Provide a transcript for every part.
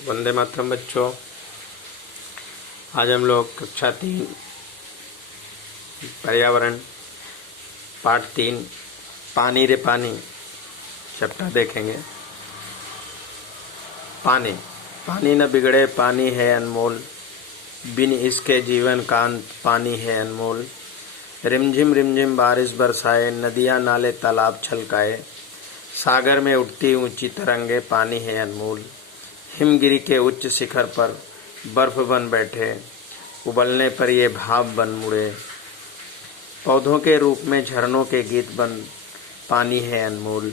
वंदे मातरम बच्चों। आज हम लोग कक्षा 3 पर्यावरण पाठ 3 पानी रे पानी चैप्टर देखेंगे। पानी पानी न बिगड़े पानी है अनमोल, बिन इसके जीवन का अंत पानी है अनमोल। रिमझिम बारिश बरसाए, नदियाँ नाले तालाब छलकाए, सागर में उठती ऊंची तरंगे पानी है अनमोल। हिमगिरी के उच्च शिखर पर बर्फ बन बैठे, उबलने पर ये भाप बन मुड़े। पौधों के रूप में झरनों के गीत बन पानी है अनमोल।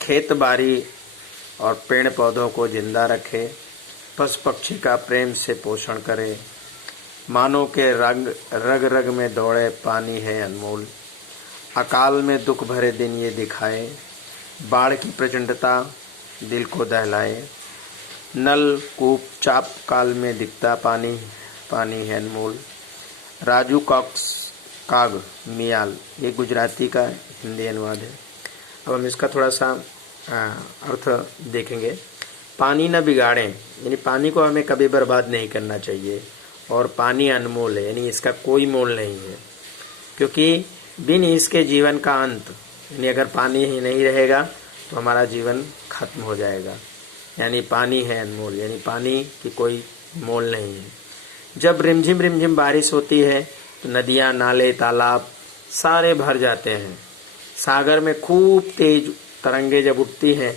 खेत बारी और पेड़ पौधों को जिंदा रखे, पशु पक्षी का प्रेम से पोषण करे। मानव के रग रग में दौड़े पानी है अनमोल। अकाल में दुख भरे दिन ये दिखाए, बाढ़ की प्रचंडता दिल को दहलाए। नल कूप चाप काल में दिखता पानी पानी है अनमोल। राजू कॉक्स काग मियाल, ये गुजराती का हिंदी अनुवाद है। अब हम इसका थोड़ा सा अर्थ देखेंगे। पानी न बिगाड़ें, यानी पानी को हमें कभी बर्बाद नहीं करना चाहिए। और पानी अनमोल है, यानी इसका कोई मोल नहीं है, क्योंकि बिन इसके जीवन का अंत, यानी अगर पानी ही नहीं रहेगा तो हमारा जीवन खत्म हो जाएगा। यानी पानी है अनमोल, यानी पानी की कोई मोल नहीं है। जब रिमझिम बारिश होती है तो नदियाँ नाले तालाब सारे भर जाते हैं। सागर में खूब तेज तरंगे जब उठती हैं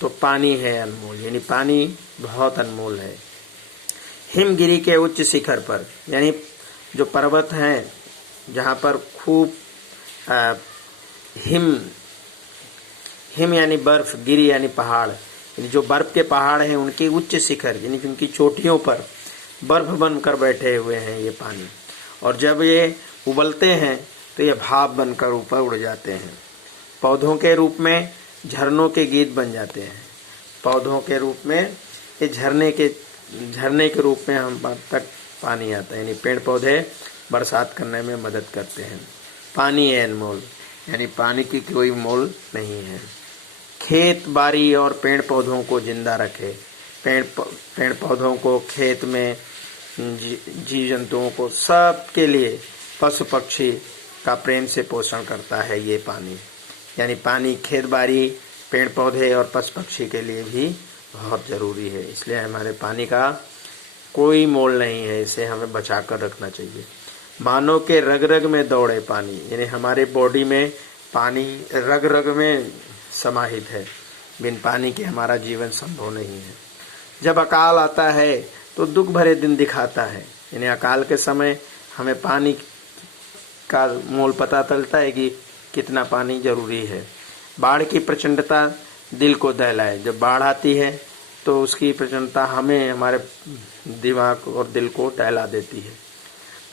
तो पानी है अनमोल, यानी पानी बहुत अनमोल है। हिमगिरी के उच्च शिखर पर, यानी जो पर्वत हैं जहाँ पर खूब हिम यानी बर्फ, गिरी यानी पहाड़, यानी जो बर्फ के पहाड़ हैं उनके उच्च शिखर, यानी कि उनकी चोटियों पर बर्फ बनकर बैठे हुए हैं ये पानी। और जब ये उबलते हैं तो ये भाप बनकर ऊपर उड़ जाते हैं। पौधों के रूप में झरनों के गीत बन जाते हैं। पौधों के रूप में ये झरने के रूप में हम तक पानी आता है, यानी पेड़ पौधे बरसात करने में मदद करते हैं। पानी है अनमोल, यानी पानी की कोई मोल नहीं है। खेत बारी और पेड़ पौधों को जिंदा रखे। पेड़ पौधों को, खेत में जीव जंतुओं को, सब के लिए, पशु पक्षी का प्रेम से पोषण करता है ये पानी। यानी पानी खेत बारी, पेड़ पौधे और पशु पक्षी के लिए भी बहुत ज़रूरी है। इसलिए हमारे पानी का कोई मोल नहीं है, इसे हमें बचा कर रखना चाहिए। मानव के रग रग में दौड़े पानी, यानी हमारे बॉडी में पानी रग रग में समाहित है। बिन पानी के हमारा जीवन संभव नहीं है। जब अकाल आता है तो दुख भरे दिन दिखाता है, यानी अकाल के समय हमें पानी का मोल पता चलता है कि कितना पानी जरूरी है। बाढ़ की प्रचंडता दिल को दहलाए, जब बाढ़ आती है तो उसकी प्रचंडता हमें, हमारे दिमाग और दिल को दहला देती है।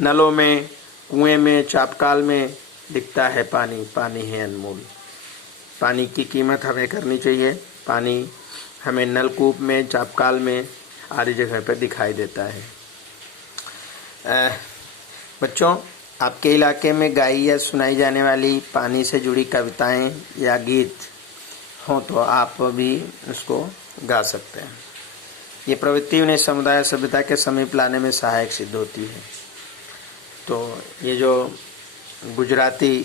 नलों में, कुएं में, चापकाल में दिखता है पानी पानी है अनमोल। पानी की कीमत हमें करनी चाहिए। पानी हमें नलकूप में, चापकाल में आदि जगह पर दिखाई देता है। बच्चों, आपके इलाके में गाई या सुनाई जाने वाली पानी से जुड़ी कविताएं या गीत हों तो आप भी उसको गा सकते हैं। ये प्रवृत्ति उन्हें समुदाय सभ्यता के समीप लाने में सहायक सिद्ध होती है। तो ये जो गुजराती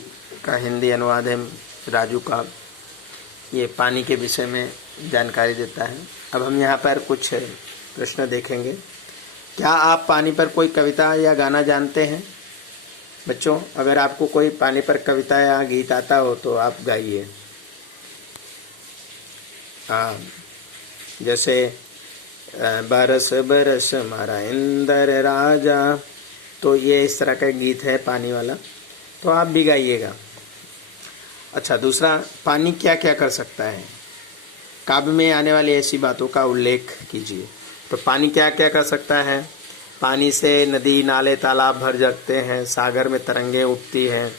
का हिंदी अनुवाद है राजू का, ये पानी के विषय में जानकारी देता है। अब हम यहाँ पर कुछ प्रश्न देखेंगे। क्या आप पानी पर कोई कविता या गाना जानते हैं? बच्चों, अगर आपको कोई पानी पर कविता या गीत आता हो तो आप गाइए। जैसे बरस बरस मारा इंदर राजा, तो ये इस तरह का गीत है पानी वाला, तो आप भी गाइएगा। अच्छा, दूसरा, पानी क्या क्या कर सकता है? काव्य में आने वाली ऐसी बातों का उल्लेख कीजिए। तो पानी क्या क्या कर सकता है? पानी से नदी नाले तालाब भर जाते हैं, सागर में तरंगे उठती हैं,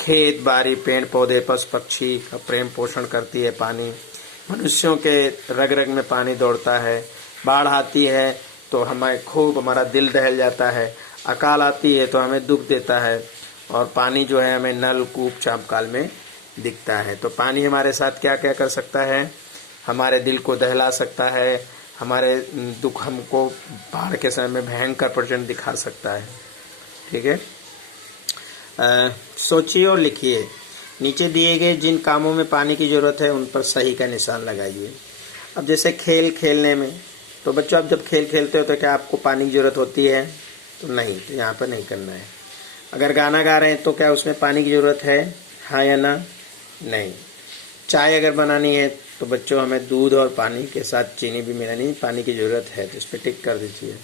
खेत बारी पेड़ पौधे पशु पक्षी का प्रेम पोषण करती है पानी। मनुष्यों के रग रग में पानी दौड़ता है। बाढ़ आती है तो हमें खूब, हमारा दिल दहल जाता है। अकाल आती है तो हमें दुख देता है। और पानी जो है हमें नल कूप चापकाल में दिखता है। तो पानी हमारे साथ क्या क्या कर सकता है? हमारे दिल को दहला सकता है, हमारे दुख हमको बाढ़ के समय में भयंकर प्रचंड दिखा सकता है। ठीक है, सोचिए और लिखिए। नीचे दिए गए जिन कामों में पानी की ज़रूरत है उन पर सही का निशान लगाइए। अब जैसे खेल खेलने में, तो बच्चों आप जब खेल खेलते हो तो क्या आपको पानी की ज़रूरत होती है? तो नहीं, तो यहाँ पर नहीं करना है। अगर गाना गा रहे हैं तो क्या उसमें पानी की ज़रूरत है? हाँ या ना? नहीं। चाय अगर बनानी है तो बच्चों हमें दूध और पानी के साथ चीनी भी मिलानी, पानी की ज़रूरत है, तो इस पर टिक कर दीजिए।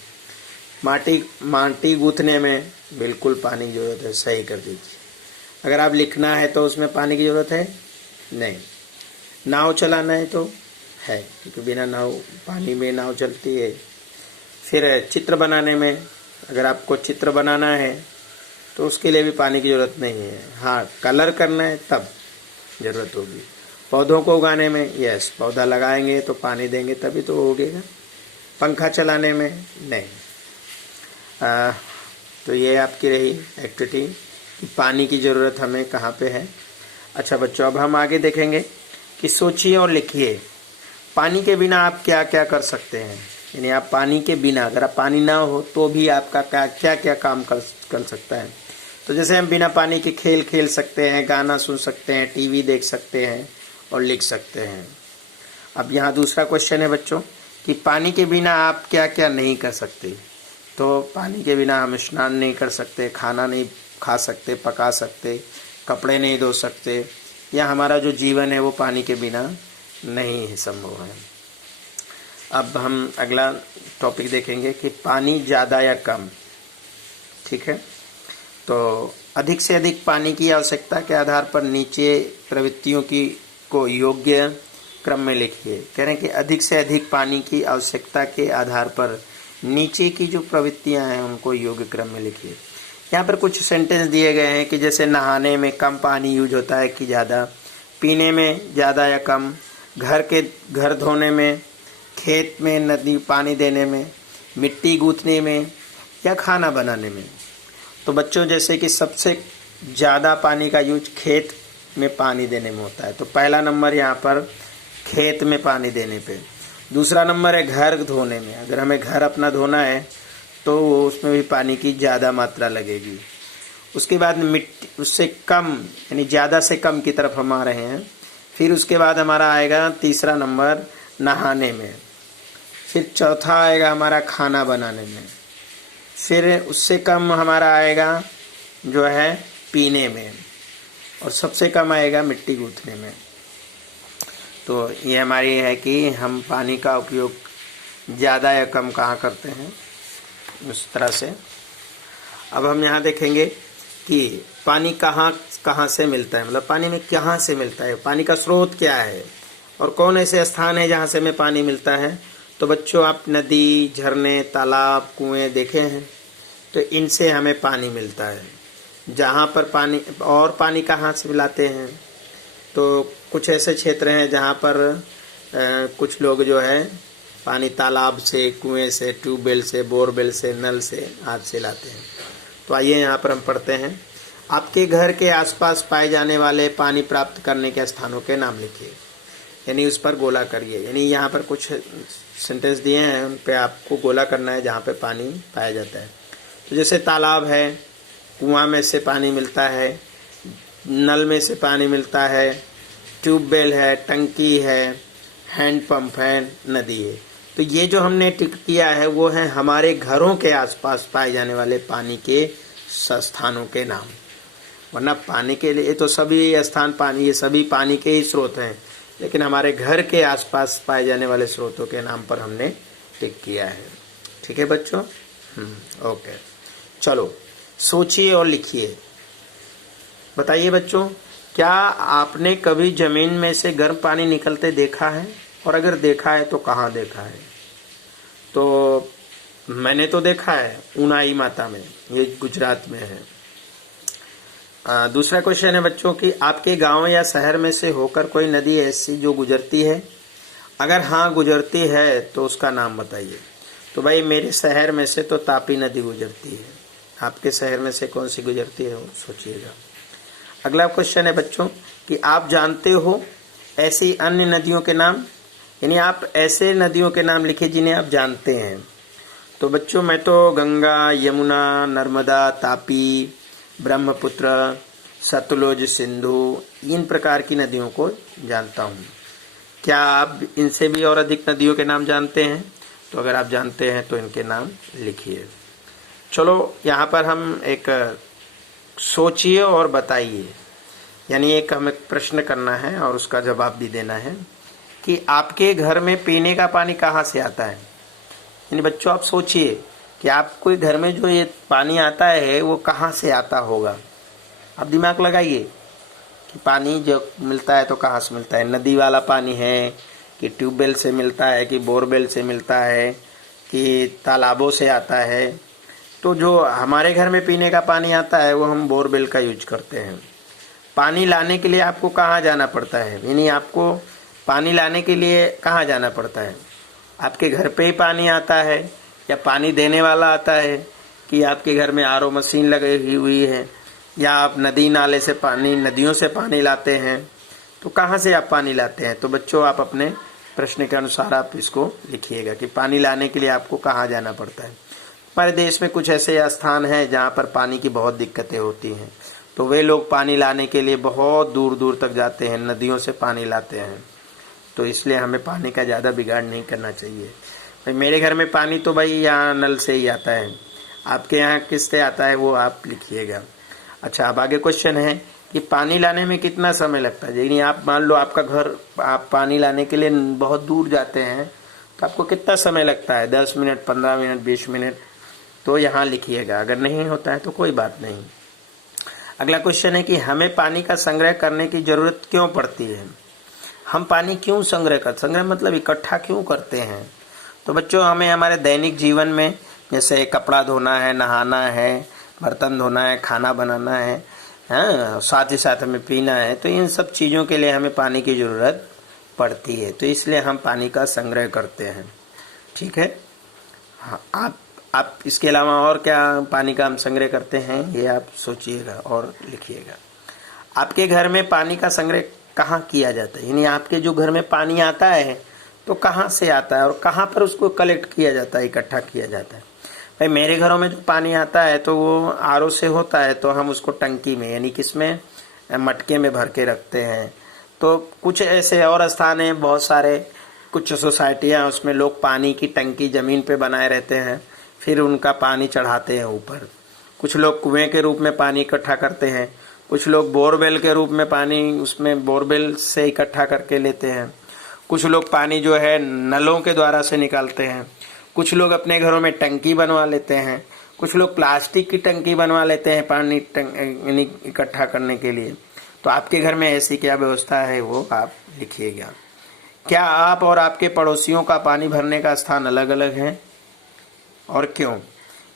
माटी गूंथने में बिल्कुल पानी की ज़रूरत है, सही कर दीजिए। अगर आप लिखना है तो उसमें पानी की ज़रूरत है? नहीं। नाव चलाना है तो है, क्योंकि बिना नाव पानी में नाव चलती है। फिर चित्र बनाने में, अगर आपको चित्र बनाना है तो उसके लिए भी पानी की ज़रूरत नहीं है। हाँ, कलर करना है तब ज़रूरत होगी। पौधों को उगाने में, यस, पौधा लगाएंगे तो पानी देंगे तभी तो उगेगा। पंखा चलाने में नहीं। तो ये आपकी रही एक्टिविटी कि पानी की ज़रूरत हमें कहाँ पे है। अच्छा बच्चों, अब हम आगे देखेंगे कि सोचिए और लिखिए, पानी के बिना आप क्या क्या कर सकते हैं। यानी आप पानी के बिना, अगर आप पानी ना हो तो भी आपका क्या क्या काम कर सकता है। तो जैसे हम बिना पानी के खेल खेल सकते हैं, गाना सुन सकते हैं, टीवी देख सकते हैं और लिख सकते हैं। अब यहाँ दूसरा क्वेश्चन है बच्चों कि पानी के बिना आप क्या क्या नहीं कर सकते। तो पानी के बिना हम स्नान नहीं कर सकते, खाना नहीं खा सकते, पका सकते, कपड़े नहीं धो सकते, या हमारा जो जीवन है वो पानी के बिना नहीं है, संभव है। अब हम अगला टॉपिक देखेंगे कि पानी ज़्यादा या कम। ठीक है, तो अधिक से अधिक पानी की आवश्यकता के आधार पर नीचे प्रवृत्तियों को योग्य क्रम में लिखिए। कह रहे हैं कि अधिक से अधिक पानी की आवश्यकता के आधार पर नीचे की जो प्रवृत्तियां हैं उनको योग्य क्रम में लिखिए। यहाँ पर कुछ सेंटेंस दिए गए हैं कि जैसे नहाने में कम पानी यूज होता है कि ज़्यादा, पीने में ज़्यादा या कम, घर धोने में, खेत में नदी पानी देने में, मिट्टी गूंथने में, या खाना बनाने में। तो बच्चों जैसे कि सबसे ज़्यादा पानी का यूज खेत में पानी देने में होता है, तो पहला नंबर यहाँ पर खेत में पानी देने पे। दूसरा नंबर है घर धोने में, अगर हमें घर अपना धोना है तो उसमें भी पानी की ज़्यादा मात्रा लगेगी। उसके बाद मिट्टी, उससे कम यानी ज़्यादा से कम की तरफ हम आ रहे हैं। फिर उसके बाद हमारा आएगा तीसरा नंबर नहाने में, फिर चौथा आएगा हमारा खाना बनाने में, फिर उससे कम हमारा आएगा जो है पीने में, और सबसे कम आएगा मिट्टी गूंथने में। तो ये हमारी है कि हम पानी का उपयोग ज़्यादा या कम कहाँ करते हैं, उस तरह से। अब हम यहाँ देखेंगे कि पानी कहाँ से मिलता है, मतलब पानी में कहाँ से मिलता है, पानी का स्रोत क्या है और कौन ऐसे स्थान है जहाँ से हमें पानी मिलता है। तो बच्चों आप नदी, झरने, तालाब, कुएं देखे हैं, तो इनसे हमें पानी मिलता है। जहाँ पर पानी, और पानी कहाँ से मिलाते हैं, तो कुछ ऐसे क्षेत्र हैं जहाँ पर कुछ लोग जो है पानी तालाब से, कुएं से, ट्यूबवेल से, बोरवेल से, नल से आदि से लाते हैं। तो आइए यहाँ पर हम पढ़ते हैं। आपके घर के आसपास पाए जाने वाले पानी प्राप्त करने के स्थानों के नाम लिखिए, यानी उस पर गोला करिए। यानी यहाँ पर कुछ सेंटेंस दिए हैं, उन पे आपको गोला करना है जहाँ पे पानी पाया जाता है। तो जैसे तालाब है, कुआं में से पानी मिलता है, नल में से पानी मिलता है, ट्यूबवेल है, टंकी है, हैंडपंप है, नदी है। तो ये जो हमने टिक किया है वो है हमारे घरों के आसपास पाए जाने वाले पानी के स्थानों के नाम। वरना पानी के लिए तो सभी स्थान पानी, ये सभी पानी के ही स्रोत हैं, लेकिन हमारे घर के आसपास पाए जाने वाले स्रोतों के नाम पर हमने टिक किया है। ठीक है बच्चों, ओके। चलो सोचिए और लिखिए। बताइए बच्चों, क्या आपने कभी जमीन में से गर्म पानी निकलते देखा है, और अगर देखा है तो कहाँ देखा है। तो मैंने तो देखा है उनाई माता में, ये गुजरात में है। दूसरा क्वेश्चन है बच्चों कि आपके गांव या शहर में से होकर कोई नदी ऐसी जो गुजरती है, अगर हाँ गुजरती है तो उसका नाम बताइए। तो भाई मेरे शहर में से तो तापी नदी गुजरती है, आपके शहर में से कौन सी गुजरती है वो सोचिएगा। अगला क्वेश्चन है बच्चों कि आप जानते हो ऐसी अन्य नदियों के नाम। यानी आप ऐसे नदियों के नाम लिखिए जिन्हें आप जानते हैं। तो बच्चों मैं तो गंगा, यमुना, नर्मदा, तापी, ब्रह्मपुत्र, सतलुज, सिंधु, इन प्रकार की नदियों को जानता हूँ। क्या आप इनसे भी और अधिक नदियों के नाम जानते हैं? तो अगर आप जानते हैं तो इनके नाम लिखिए। चलो यहाँ पर हम एक सोचिए और बताइए, यानी एक हमें प्रश्न करना है और उसका जवाब भी देना है कि आपके घर में पीने का पानी कहाँ से आता है। यानी बच्चों आप सोचिए कि आपके घर में जो ये पानी आता है वो कहाँ से आता होगा। आप दिमाग लगाइए कि पानी जो मिलता है तो कहाँ से मिलता है। नदी वाला पानी है कि ट्यूबवेल से मिलता है कि बोरवेल से मिलता है कि तालाबों से आता है। तो जो हमारे घर में पीने का पानी आता है वो हम बोरवेल का यूज करते हैं। पानी लाने के लिए आपको कहाँ जाना पड़ता है, यानी आपको पानी लाने के लिए कहाँ जाना पड़ता है? आपके घर पे ही पानी आता है या पानी देने वाला आता है कि आपके घर में आरओ मशीन लगी हुई है या आप नदी नाले से पानी, नदियों से पानी लाते हैं? तो कहाँ से आप पानी लाते हैं? तो बच्चों आप अपने प्रश्न के अनुसार आप इसको लिखिएगा कि पानी लाने के लिए आपको कहाँ जाना पड़ता है। हमारे देश में कुछ ऐसे स्थान हैं जहाँ पर पानी की बहुत दिक्कतें होती हैं, तो वे लोग पानी लाने के लिए बहुत दूर दूर तक जाते हैं, नदियों से पानी लाते हैं। तो इसलिए हमें पानी का ज़्यादा बिगाड़ नहीं करना चाहिए। भाई मेरे घर में पानी तो भाई यहाँ नल से ही आता है, आपके यहाँ किससे आता है वो आप लिखिएगा। अच्छा, अब आगे क्वेश्चन है कि पानी लाने में कितना समय लगता है। यानी आप मान लो आपका घर, आप पानी लाने के लिए बहुत दूर जाते हैं तो आपको कितना समय लगता है? 10 मिनट, 15 मिनट, 20 मिनट? तो यहाँ लिखिएगा। अगर नहीं होता है तो कोई बात नहीं। अगला क्वेश्चन है कि हमें पानी का संग्रह करने की जरूरत क्यों पड़ती है। हम पानी क्यों संग्रह मतलब इकट्ठा क्यों करते हैं? तो बच्चों हमें हमारे दैनिक जीवन में जैसे कपड़ा धोना है, नहाना है, बर्तन धोना है, खाना बनाना है, हाँ, साथ ही साथ हमें पीना है, तो इन सब चीज़ों के लिए हमें पानी की ज़रूरत पड़ती है। तो इसलिए हम पानी का संग्रह करते हैं। ठीक है। हाँ, आप इसके अलावा और क्या पानी का हम संग्रह करते हैं ये आप सोचिएगा और लिखिएगा। आपके घर में पानी का संग्रह कहाँ किया जाता है, यानी आपके जो घर में पानी आता है तो कहाँ से आता है और कहाँ पर उसको कलेक्ट किया जाता है, इकट्ठा किया जाता है। भाई मेरे घरों में जो पानी आता है तो वो आरओ से होता है, तो हम उसको टंकी में यानी किसमें, मटके में भर के रखते हैं। तो कुछ ऐसे और स्थान हैं, बहुत सारे, कुछ सोसाइटियाँ उसमें लोग पानी की टंकी ज़मीन पे बनाए रहते हैं, फिर उनका पानी चढ़ाते हैं ऊपर। कुछ लोग कुएं के रूप में पानी इकट्ठा करते हैं, कुछ लोग बोरवेल के रूप में पानी उसमें बोरवेल से इकट्ठा करके लेते हैं, कुछ लोग पानी जो है नलों के द्वारा से निकालते हैं, कुछ लोग अपने घरों में टंकी बनवा लेते हैं, कुछ लोग प्लास्टिक की टंकी बनवा लेते हैं पानी इकट्ठा करने के लिए। तो आपके घर में ऐसी क्या व्यवस्था है वो आप लिखिएगा। क्या आप और आपके पड़ोसियों का पानी भरने का स्थान अलग अलग है और क्यों?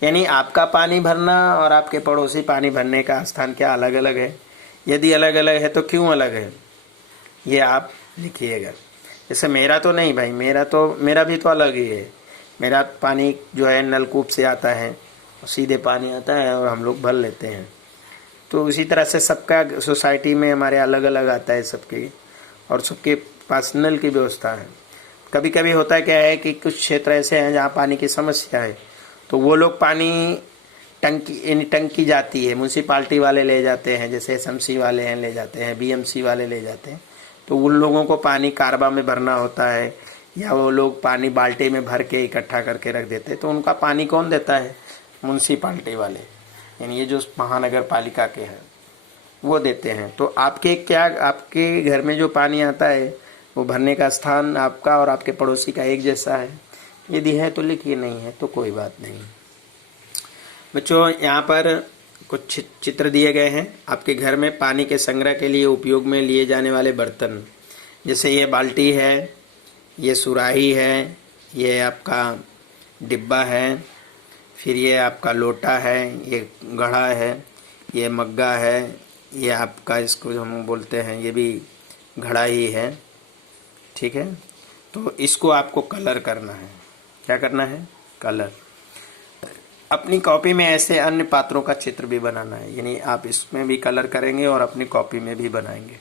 यानी आपका पानी भरना और आपके पड़ोसी पानी भरने का स्थान क्या अलग अलग है? यदि अलग अलग है तो क्यों अलग है, ये आप लिखिएगा। जैसे मेरा तो नहीं भाई, मेरा भी तो अलग ही है। मेरा पानी जो है नलकूप से आता है, सीधे पानी आता है और हम लोग भर लेते हैं। तो उसी तरह से सबका सोसाइटी में हमारे अलग अलग आता है सबके, और सबके पास नल की व्यवस्था है। कभी कभी होता क्या है कि कुछ क्षेत्र ऐसे हैं जहाँ पानी की समस्या है, तो वो लोग पानी टंकी जाती है, म्यूनसिपाल्टी वाले ले जाते हैं, जैसे एसएमसी वाले हैं ले जाते हैं, बीएमसी वाले ले जाते हैं। तो उन लोगों को पानी कारबा में भरना होता है, या वो लोग पानी बाल्टी में भर के इकट्ठा करके रख देते हैं। तो उनका पानी कौन देता है? म्यूनसिपाल्टी वाले, यानी ये जो महानगर पालिका के हैं वो देते हैं। तो आपके घर में जो पानी आता है वो भरने का स्थान आपका और आपके पड़ोसी का एक जैसा है? यदि है तो लिखिए, नहीं है तो कोई बात नहीं। बच्चों यहाँ पर कुछ चित्र दिए गए हैं। आपके घर में पानी के संग्रह के लिए उपयोग में लिए जाने वाले बर्तन, जैसे ये बाल्टी है, ये सुराही है, ये आपका डिब्बा है, फिर ये आपका लोटा है, ये घड़ा है, ये मग्गा है, ये आपका इसको हम बोलते हैं ये भी घड़ा ही है। ठीक है। तो इसको आपको कलर करना है। क्या करना है? कलर। अपनी कॉपी में ऐसे अन्य पात्रों का चित्र भी बनाना है, यानी आप इसमें भी कलर करेंगे और अपनी कॉपी में भी बनाएंगे।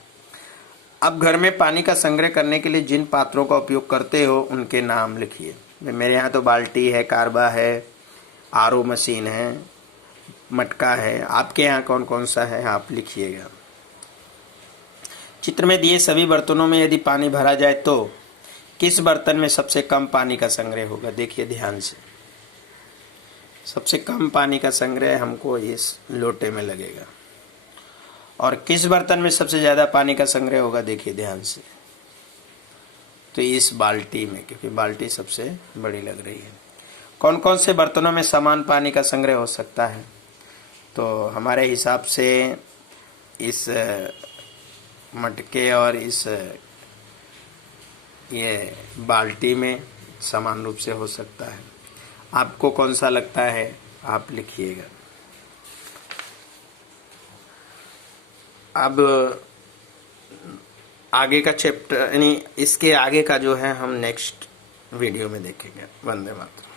अब घर में पानी का संग्रह करने के लिए जिन पात्रों का उपयोग करते हो उनके नाम लिखिए। मेरे यहाँ तो बाल्टी है, कारबा है, आरओ मशीन है, मटका है। आपके यहाँ कौन कौन सा है आप लिखिएगा। चित्र में दिए सभी बर्तनों में यदि पानी भरा जाए तो किस बर्तन में सबसे कम पानी का संग्रह होगा? देखिए ध्यान से, सबसे कम पानी का संग्रह हमको इस लोटे में लगेगा। और किस बर्तन में सबसे ज़्यादा पानी का संग्रह होगा? देखिए ध्यान से, तो इस बाल्टी में, क्योंकि बाल्टी सबसे बड़ी लग रही है। कौन कौन से बर्तनों में समान पानी का संग्रह हो सकता है? तो हमारे हिसाब से इस मटके और इस ये बाल्टी में समान रूप से हो सकता है। आपको कौन सा लगता है आप लिखिएगा। अब आगे का चैप्टर यानी इसके आगे का जो है हम नेक्स्ट वीडियो में देखेंगे। वंदे मातरम।